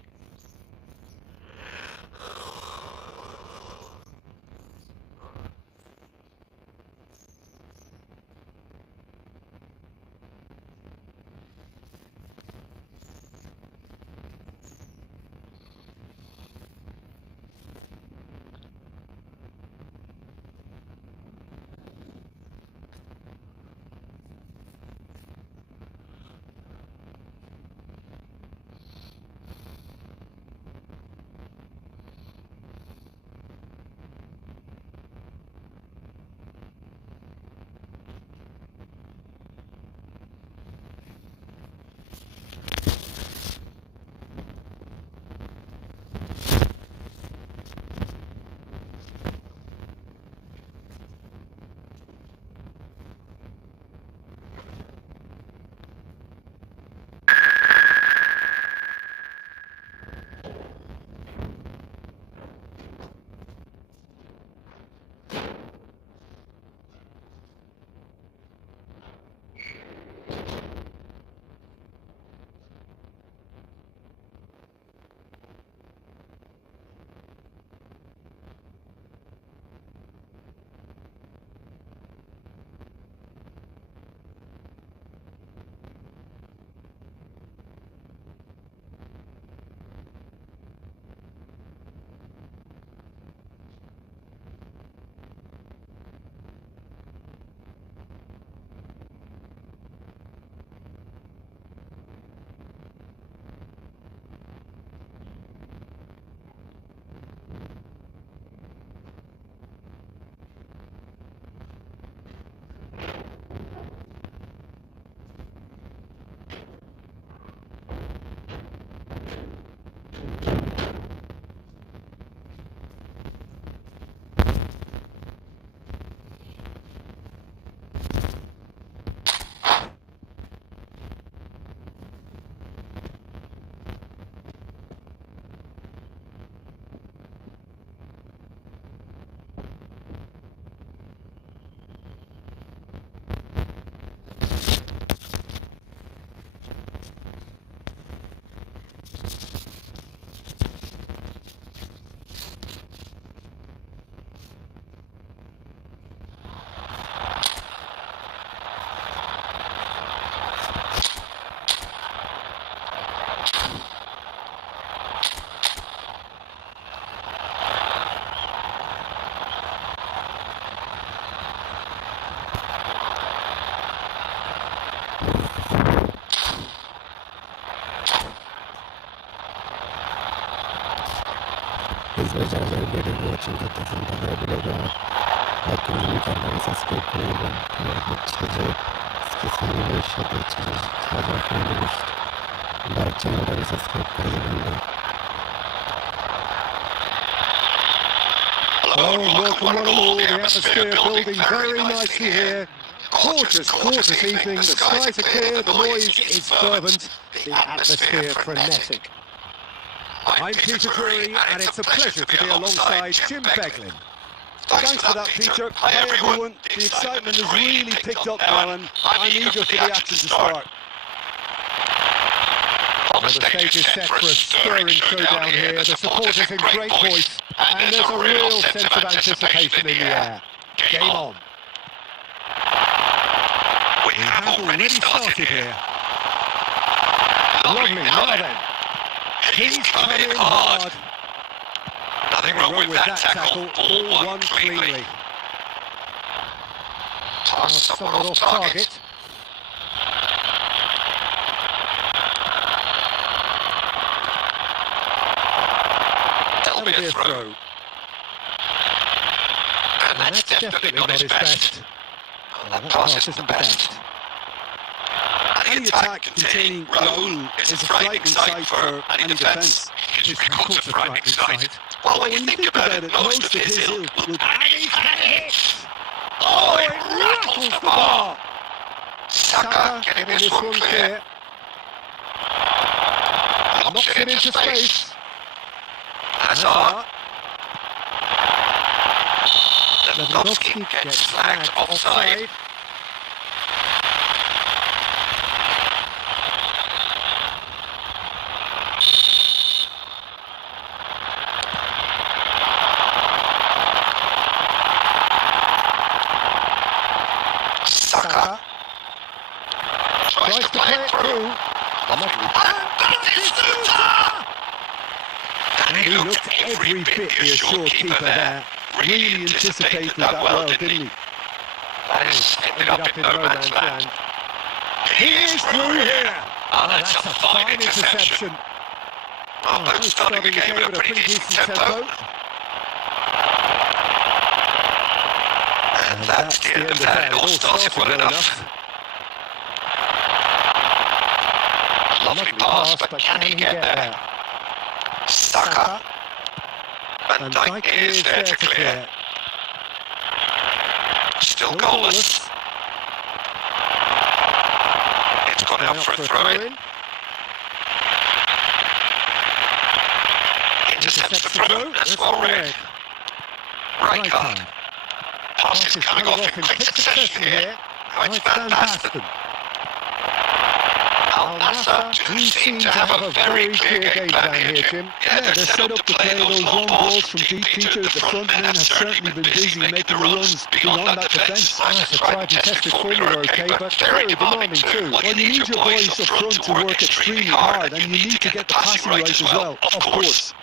প্লিজ ভাই যারা যারা ভিডিওটি ওয়াচিং করতেছেন তারা ভিডিওটা লাইক করবেন, তারপরে সাবস্ক্রাইব করে দেবেন। হচ্ছে যে স্পেশালের সাথে হচ্ছে যে খেলাধুলা ফ্রেন্ডলিস্ট ভাই চ্যানেলটাকে সাবস্ক্রাইব করে দেবেন ভাই। Oh, welcome one and all. The atmosphere building very nicely here. Gorgeous, gorgeous evening. The skies are clear, the noise is fervent, the atmosphere frenetic. I'm Peter Drury, and it's a pleasure to be alongside Jim Beglin. Thanks for that, Peter. Hey, everyone. The excitement has really picked up now, and I'm eager for the action to start. The stage is set for a stirring showdown here. The supporters in great voice, and there's a real sense of anticipation in the air. Game on. We have already started here. Lovely, now then. He's come in hard. Nothing wrong with that tackle. All won cleanly. Toss someone off target. That'll be a throw. And that's definitely not his best. Oh, that pass isn't the best. Any attack containing Raoul is a frightening sight for any defence. His record's a frightening sight. Well, when you think about it, most of his ilk will... And he's had a hit! Oh, it rattles the bar! Saka getting this one clear. Knocks it into space. Hazard. Lewandowski gets flagged offside. Saka tries to play it through. Lovely. And that is Suta! And he looked every bit the assured keeper there. Really anticipated that well, didn't he? That is ended up in no man's land. He is through here! Oh, that's a fine interception. Oh, both starting the game at a pretty decent tempo. And that's the end of that. It all started well enough. Lovely pass, but can he get there? Saka. Van Dijk is there to clear. Still goalless. It's gone out for a throw-in. Intercepts the throw. That's well read. Right card. Pass is coming off in quick succession here. Now it's Van Basten. Al Nassr do seem to have a very clear game plan here, Jim. Yeah, they're set up to play those long balls from deep, Peter. The front men have certainly been busy making the runs beyond that defence. That's a tried and tested formula, okay, but very demanding too. Well, you need your boys up front to work extremely hard, and you need to get the passing right as well, of course.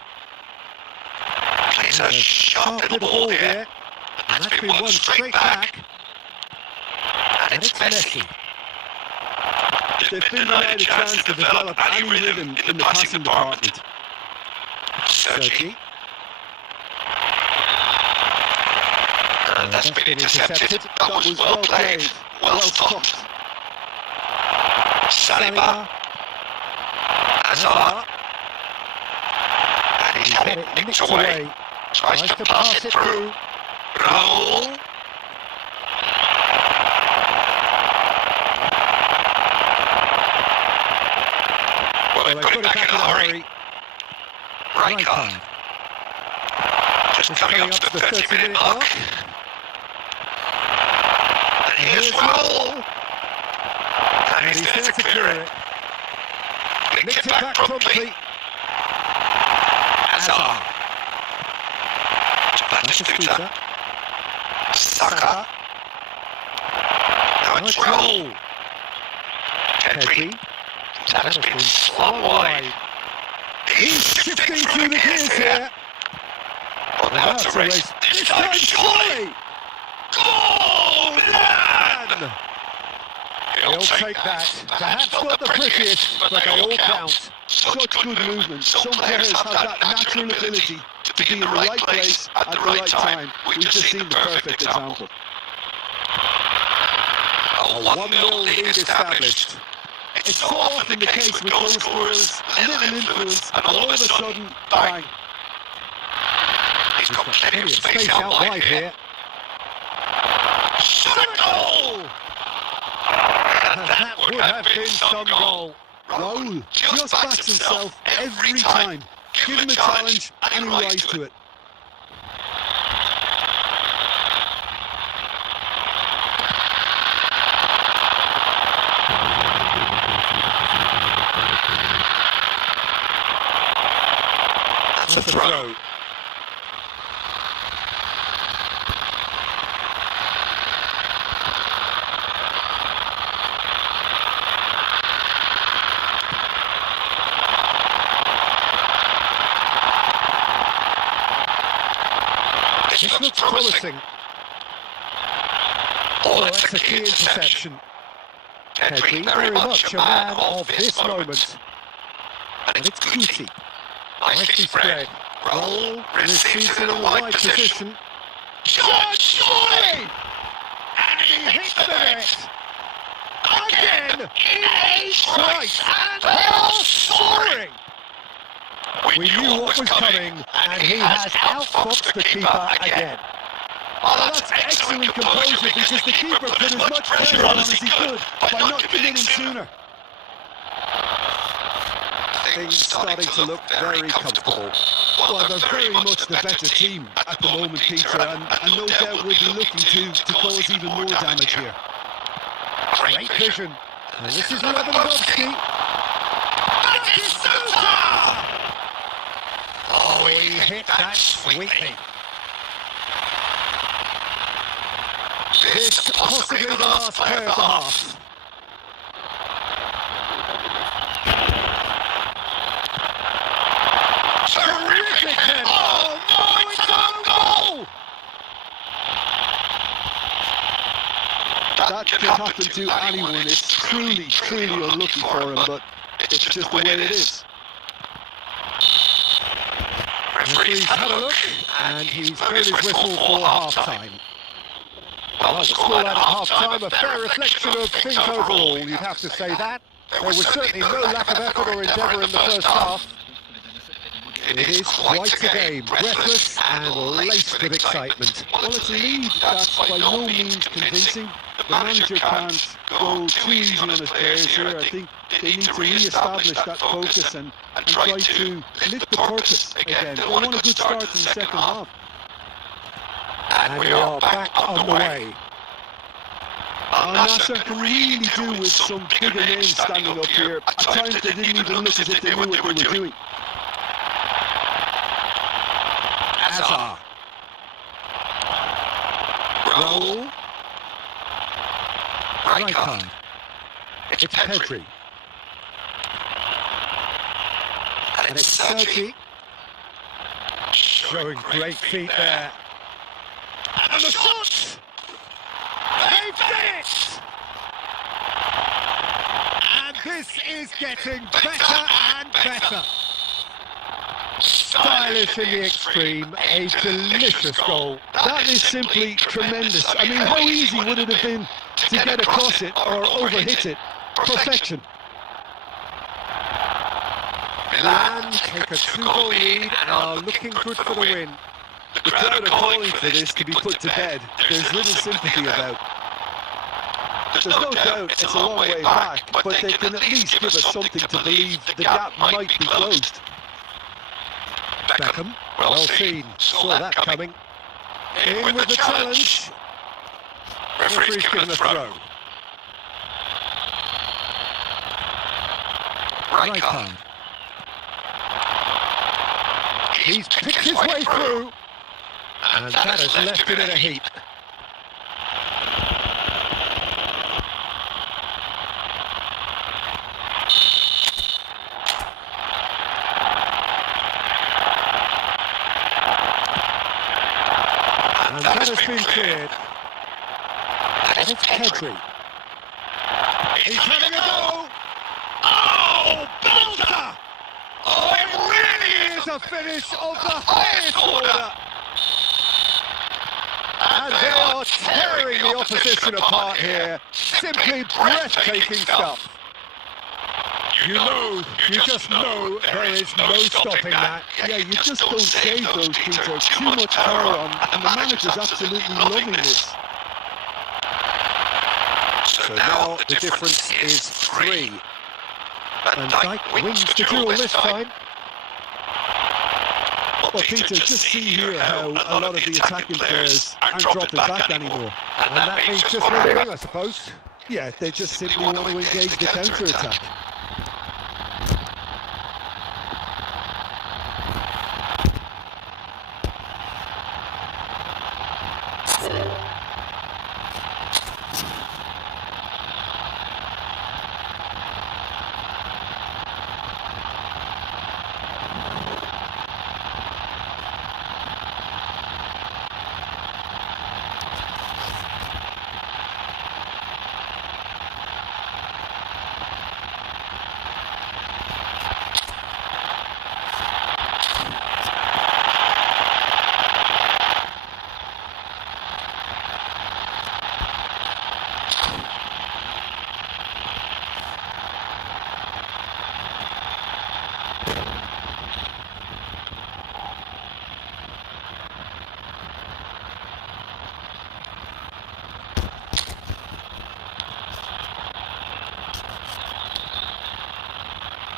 Plays a sharp little ball here, and that's been won straight back. And it's Messi. They've been denied a chance to develop any rhythm in the passing department. Sergi. And that's been intercepted. That was well played. Well stopped. Saliba. Hazard. And he's had it nicked away. Tries to pass it through. Raoul. Well, they've got it back in a hurry. Right card. Just coming up to the 30-minute mark. And here's Raoul. And he's there to clear it. Nicked it back promptly. Hazard. Back to Stuta. Saka. Now it's Raoul. Pedri. That has been slung wide. He's shifting through the gears here. Well, now it's a race. This time surely. Goal, Milan! He'll take that. Perhaps not the prettiest, but they all count. Such good movement. Some players have that natural ability to to be in the right place at the right time. We've just seen the perfect example. A 1-0 lead established. It's so often the case with goal scorers, little influence, and all of a sudden, bang. He's got plenty of space out wide here. Shot a goal! And that would have been some goal. Raul just backs himself every time. Give him a challenge and he rises to it. That's a throw. This looks promising. Oh, that's a key interception. Pedri, very much a man of this moment. And it's Guti. Nicely spread. Raul receives it in the right position. Shot! Surely! And he hits the net! Again! Twice! And now soaring! We knew what was coming, and he has outfoxed the keeper again. Oh, that's excellent composure because the keeper put as much pressure on as he could by not committing sooner. Things starting to look very comfortable. Well, they're very much the better team at the moment, Peter, and no doubt we'll be looking to cause even more damage here. Great vision. And this is Lewandowski. That is Suter! Oh, he hit that sweetly. This possibly the last play of the half. Terrific head! Oh no, it's a goal! That could happen to anyone. It's truly, truly unlucky for him, but it's just the way it is. Referee's had a look, and he's blown his whistle for half-time. Well, the scoreline at half-time, a fair reflection of things overall, you'd have to say that. There was certainly no lack of effort or endeavour in the first half. It is quite a game, breathless and laced with excitement. Well, it's a lead that's by no means convincing. The manager can't go too easy on his players here. I think they need to re-establish that focus and try to lift the purpose again. They want a good start in the second half. And we are back on the way. Al-Nassr can really do with some bigger names standing up here. At times they didn't even look as if they knew what they were doing. Hazard. Raul. Rijkaard. It's Pedri. And it's Sergi. Showing great feet there. And the shot! They've done it! And this is getting better and better. Stylish in the extreme, a delicious goal. That is simply tremendous. I mean, how easy would it have been to get across it or overhit it? Perfection. Milan take a 2-goal lead and are looking good for the win. The crowd are calling for this to be put to bed. There's little sympathy about. There's no doubt it's a long way back, but they can at least give us something to believe the gap might be closed. Beckham, well seen, saw that coming. In with the challenge. Referee's given a throw. Rijkaard. He's picked his way through. And that has left him in a heap. And that has been cleared. And it's Pedri. He's having a go! Oh, belter! Oh, it really is is a finish of the highest order. And they are tearing the opposition apart here. Simply breathtaking stuff. You just know there is no stopping that. Yeah, you just don't save those, Peter. Too much power on, and the manager's absolutely loving this. So now the difference is 3. Van Dijk wins the duel this time. Well, Peter, just see here how a lot of the attacking players aren't dropping back anymore. And that means just one thing, I suppose. Yeah, they just simply want to engage the counter-attack.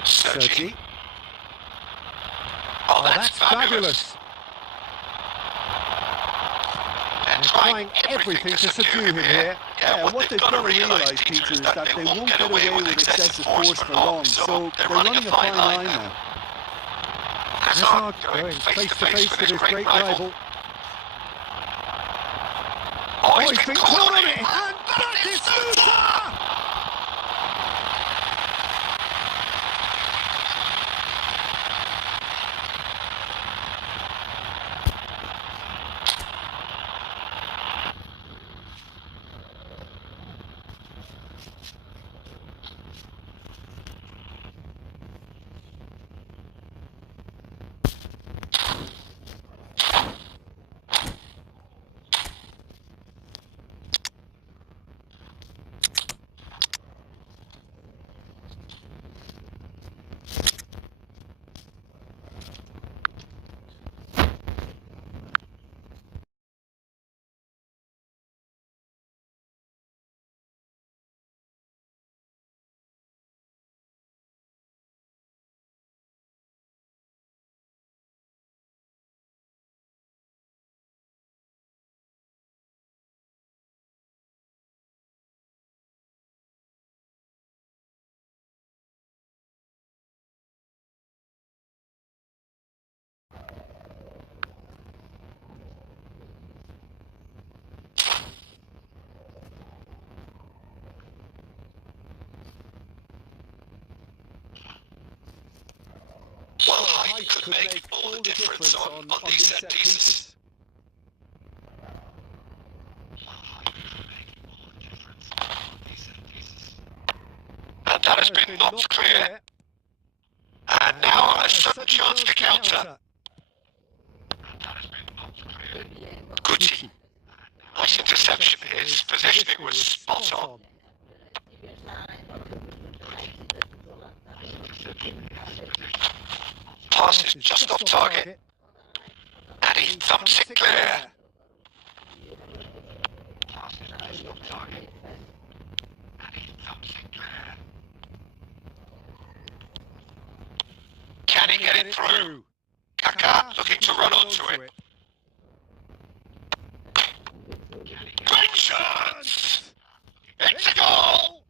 Sergi. Oh, that's fabulous. They're trying everything to subdue him here. Yeah, what they've got to realise, Peter, is that they won't get away with excessive force for long, so they're running a fine line now. Hazard going face to face with his great rival. Oh, He's been caught on it! And that is Luther! Well, height could make all the difference on these set pieces. And that has been knocked clear. And now a sudden chance to counter. Gucci. Nice interception. His positioning was spot on. Pass is just off target. And he thumps it clear. Can he get it through? Kaka looking to run onto it. Great chance! It's a goal!